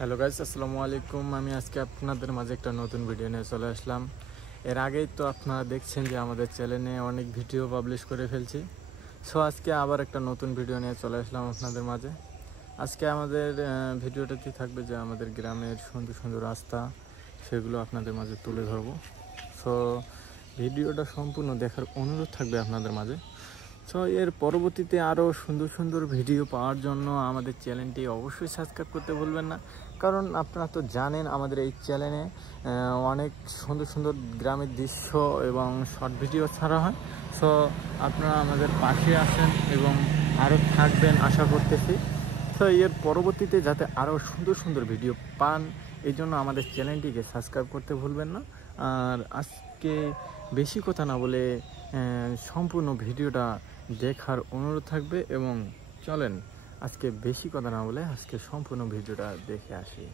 Hello guys, আসসালামু আলাইকুম। আমি আজকে আপনাদের মাঝে একটা নতুন ভিডিও নিয়ে চলে আসলাম। এর আগেই তো আপনারা দেখছেন যে আমাদের চ্যানেলে অনেক ভিডিও পাবলিশ করে ফেলছি। সো আজকে আবার একটা নতুন ভিডিও নিয়ে চলে আসলাম আপনাদের মাঝে। আজকে আমাদের ভিডিওটাতে থাকবে যে আমাদের গ্রামের সুন্দর সুন্দর রাস্তা, সেগুলো আপনাদের মাঝে তুলে ধরবো। সো ভিডিওটা সম্পূর্ণ দেখার অনুরোধ থাকবে আপনাদের মাঝে। সো এর পরবর্তীতে আরও সুন্দর সুন্দর ভিডিও পাওয়ার জন্য আমাদের চ্যানেলটি অবশ্যই সাবস্ক্রাইব করতে ভুলবেন না, কারণ আপনারা তো জানেন আমাদের এই চ্যানেলে অনেক সুন্দর সুন্দর গ্রামের দৃশ্য এবং শর্ট ভিডিও ছাড়া হয়। সো আপনারা আমাদের পাশে আসেন এবং আরও থাকবেন আশা করতেছি। তো এর পরবর্তীতে যাতে আরও সুন্দর সুন্দর ভিডিও পান, এই জন্য আমাদের চ্যানেলটিকে সাবস্ক্রাইব করতে ভুলবেন না। আর আজকে বেশি কথা না বলে সম্পূর্ণ ভিডিওটা দেখার অনুরোধ থাকবে এবং চলেন আজকে বেশি কথা না বলে আজকে সম্পূর্ণ ভিডিওটা দেখে আসি।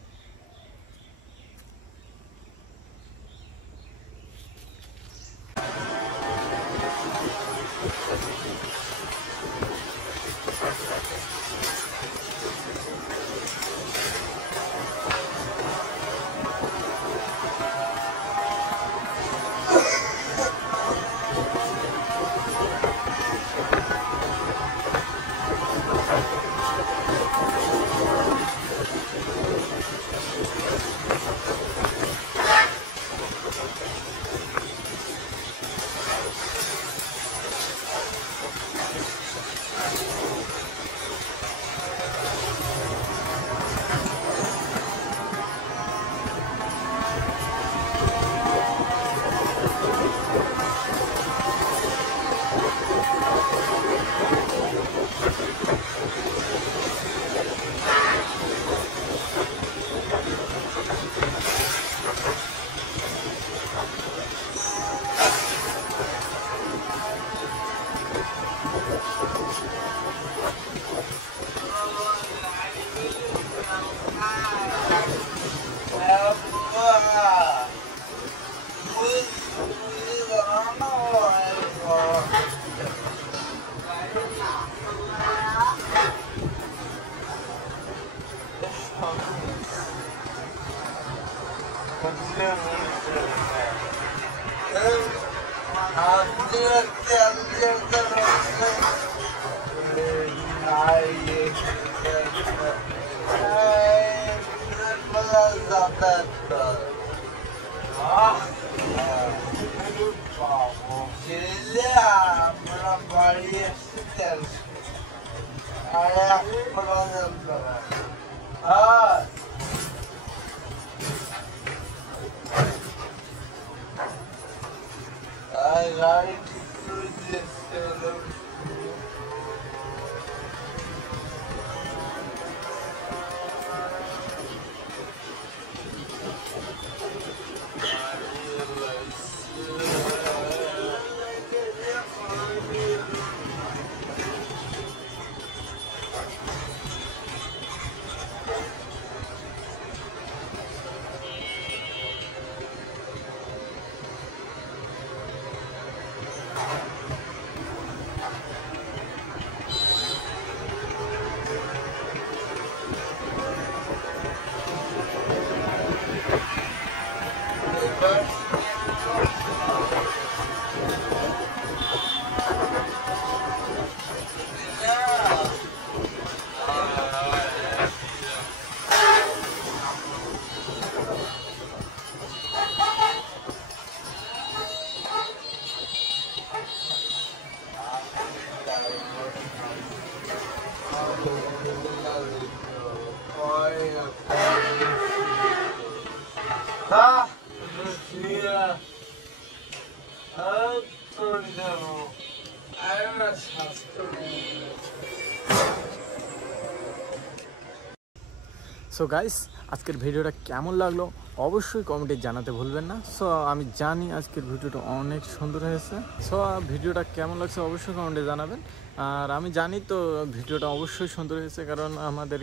সো গাইস, আজকের ভিডিওটা কেমন লাগলো অবশ্যই কমেন্টে জানাতে ভুলবেন না। সো আমি জানি আজকের ভিডিওটা অনেক সুন্দর হয়েছে। সো ভিডিওটা কেমন লাগছে অবশ্যই কমেন্টে জানাবেন। আর আমি জানি তো ভিডিওটা অবশ্যই সুন্দর হয়েছে, কারণ আমাদের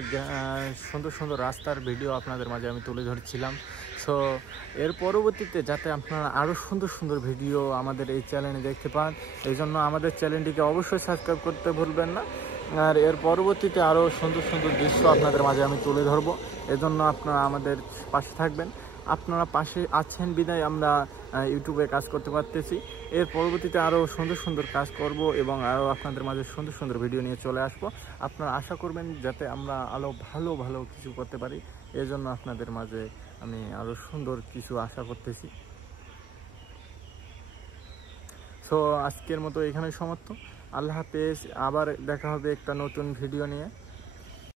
সুন্দর সুন্দর রাস্তার ভিডিও আপনাদের মাঝে আমি তুলে ধরছিলাম। সো এর পরবর্তীতে যাতে আপনারা আরও সুন্দর সুন্দর ভিডিও আমাদের এই চ্যানেলে দেখতে পান, এই জন্য আমাদের চ্যানেলটিকে অবশ্যই সাবস্ক্রাইব করতে ভুলবেন না। আর এর পরবর্তীতে আরও সুন্দর সুন্দর দৃশ্য আপনাদের মাঝে আমি তুলে ধরবো, এজন্য আপনারা আমাদের পাশে থাকবেন। আপনারা পাশে আছেন বিধায় আমরা ইউটিউবে কাজ করতে পারতেছি। এর পরবর্তীতে আরও সুন্দর সুন্দর কাজ করব এবং আরও আপনাদের মাঝে সুন্দর সুন্দর ভিডিও নিয়ে চলে আসব। আপনারা আশা করবেন যাতে আমরা আরও ভালো ভালো কিছু করতে পারি। এজন্য আপনাদের মাঝে আমি আরও সুন্দর কিছু আশা করতেছি। সো আজকের মতো এখানে সমাপ্ত। আল্লাহ হাফেজ। আবার দেখা হবে একটা নতুন ভিডিও নিয়ে।